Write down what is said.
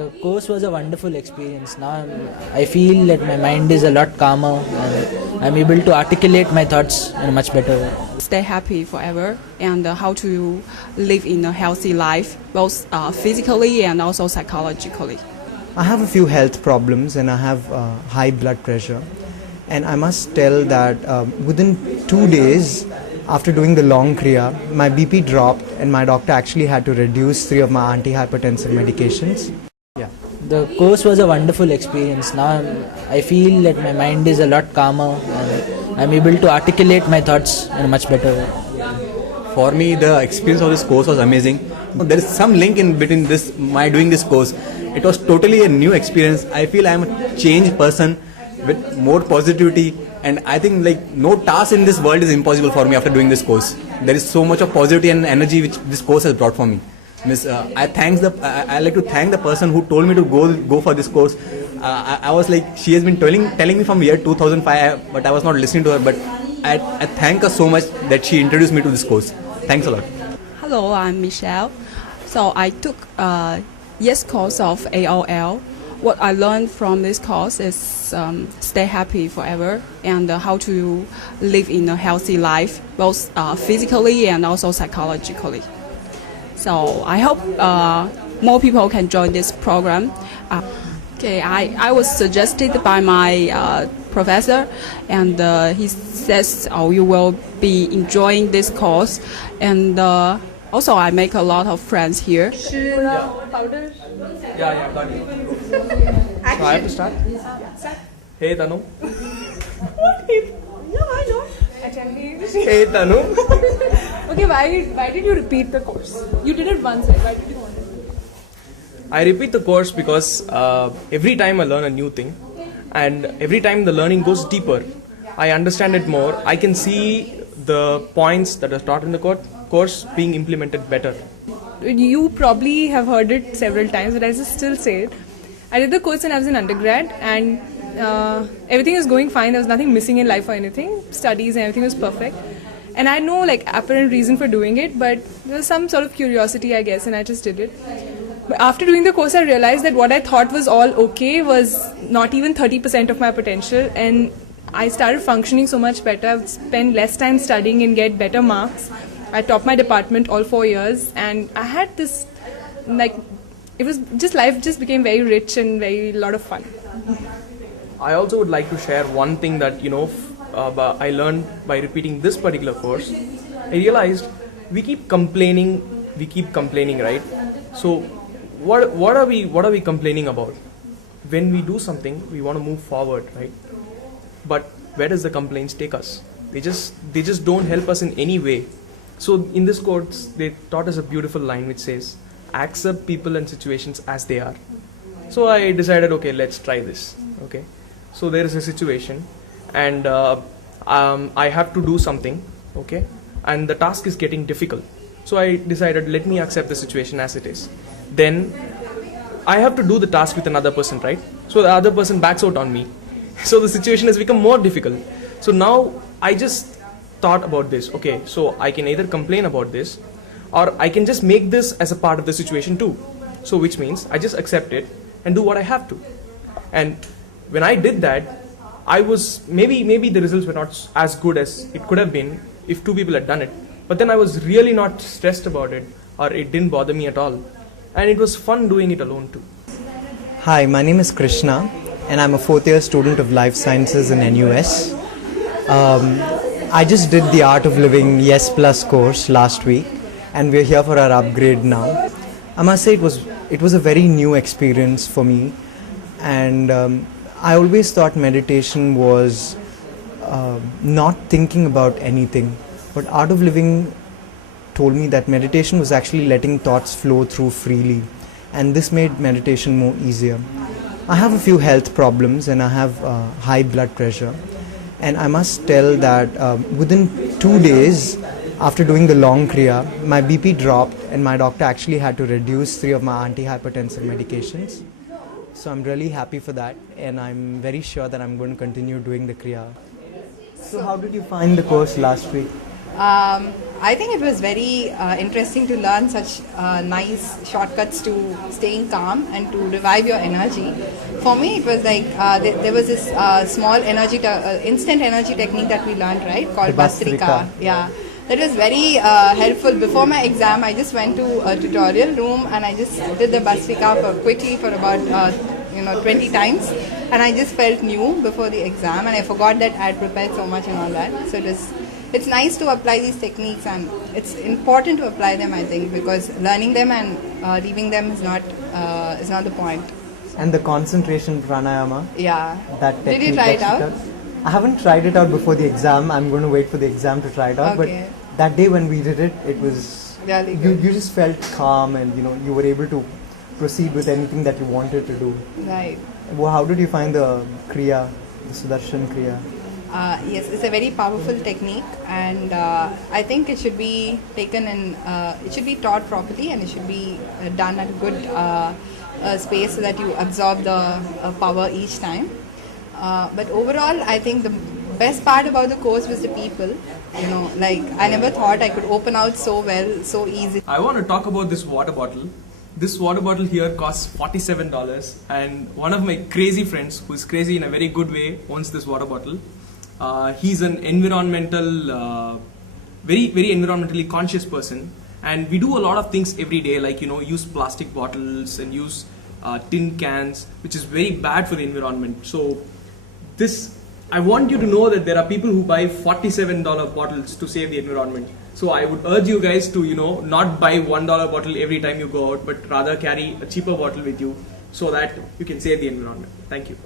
The course was a wonderful experience. Now I feel that my mind is a lot calmer and I'm able to articulate my thoughts in a much better way. Stay happy forever and how to live in a healthy life, both physically and also psychologically. I have a few health problems and I have high blood pressure. And I must tell that within 2 days after doing the long Kriya, my BP dropped and my doctor actually had to reduce 3 of my antihypertensive medications. Yeah. The course was a wonderful experience. Now I feel that my mind is a lot calmer and I'm able to articulate my thoughts in a much better way. For me, the experience of this course was amazing. There is some link in between this, my doing this course. It was totally a new experience. I feel I am a changed person with more positivity, and I think like no task in this world is impossible for me after doing this course. There is so much of positivity and energy which this course has brought for me. I like to thank the person who told me to go for this course. I was like, she has been telling me from year 2005, but I was not listening to her. But I thank her so much that she introduced me to this course. Thanks a lot. Hello, I'm Michelle. So I took a yes course of AOL. What I learned from this course is stay happy forever and how to live in a healthy life, both physically and also psychologically. So I hope more people can join this program. I was suggested by my professor, and he says, "Oh, you will be enjoying this course," and also I make a lot of friends here. Powder. Yeah, got it. So I have to start? Hey Tanu. No, I know. Attendees. Hey Tanu. Okay, why did you repeat the course? You did it once, right? Why did you want to? I repeat the course because every time I learn a new thing, and every time the learning goes deeper, I understand it more. I can see the points that are taught in the course being implemented better. You probably have heard it several times, but I just still say it. I did the course when I was in undergrad, and everything was going fine. There was nothing missing in life or anything. Studies and everything was perfect. And I had no apparent reason for doing it, but there was some sort of curiosity, I guess, and I just did it. But after doing the course, I realized that what I thought was all okay was not even 30% of my potential, and I started functioning so much better. I would spend less time studying and get better marks. I topped my department all 4 years, and I had this, it was just, life just became very rich and a lot of fun. I also would like to share one thing that I learned by repeating this particular course. I realized we keep complaining, right? So what are we complaining about? When we do something, we want to move forward, right? But where does the complaints take us? They just don't help us in any way. So in this course, they taught us a beautiful line which says, accept people and situations as they are. So I decided, okay, let's try this. Okay, so there is a situation, and I have to do something. Okay, and the task is getting difficult. So I decided, let me accept the situation as it is. Then I have to do the task with another person, right? So the other person backs out on me. So the situation has become more difficult. So now I just thought about this. Okay, so I can either complain about this, or I can just make this as a part of the situation too. So which means I just accept it and do what I have to. And when I did that, I was maybe the results were not as good as it could have been if 2 people had done it. But then I was really not stressed about it, or it didn't bother me at all. And it was fun doing it alone too. Hi, my name is Krishna, and I'm a 4th year student of Life Sciences in NUS. I just did the Art of Living Yes Plus course last week, and we're here for our upgrade now. I must say it was a very new experience for me, and I always thought meditation was not thinking about anything, but Art of Living told me that meditation was actually letting thoughts flow through freely, and this made meditation more easier. I have a few health problems and I have high blood pressure, and I must tell that within 2 days after doing the long Kriya, my BP dropped and my doctor actually had to reduce 3 of my antihypertensive medications. So I'm really happy for that, and I'm very sure that I'm going to continue doing the Kriya. So how did you find the course last week? I think it was very interesting to learn such nice shortcuts to staying calm and to revive your energy. For me, it was like there was this small instant energy technique that we learned, right, called The Bhastrika. Bhastrika. Yeah, that was very helpful. Before my exam, I just went to a tutorial room and I just did the Bhastrika quickly for about 20 times, and I just felt new before the exam, and I forgot that I had prepared so much and all that. So it's nice to apply these techniques, and it's important to apply them, I think, because learning them and leaving them is not the point. And the concentration pranayama. Yeah. That Did you technique try it that she out? does. I haven't tried it out before the exam. I'm going to wait for the exam to try it out. Okay. But that day when we did it, it was Really you good. just felt calm, and you were able to proceed with anything that you wanted to do. Right. Well, how did you find the Kriya, the Sudarshan Kriya? Yes, it's a very powerful technique, and I think it should be taken in. It should be taught properly, and it should be done at a good space so that you absorb the power each time. But overall, I think the best part about the course was the people. Like I never thought I could open out so well, so easy. I want to talk about this water bottle. This water bottle here costs $47, and one of my crazy friends, who is crazy in a very good way, owns this water bottle. He's an very, very environmentally conscious person, and we do a lot of things every day, like use plastic bottles and use tin cans, which is very bad for the environment. So I want you to know that there are people who buy $47 bottles to save the environment. So I would urge you guys to not buy $1 bottle every time you go out, but rather carry a cheaper bottle with you so that you can save the environment. Thank you.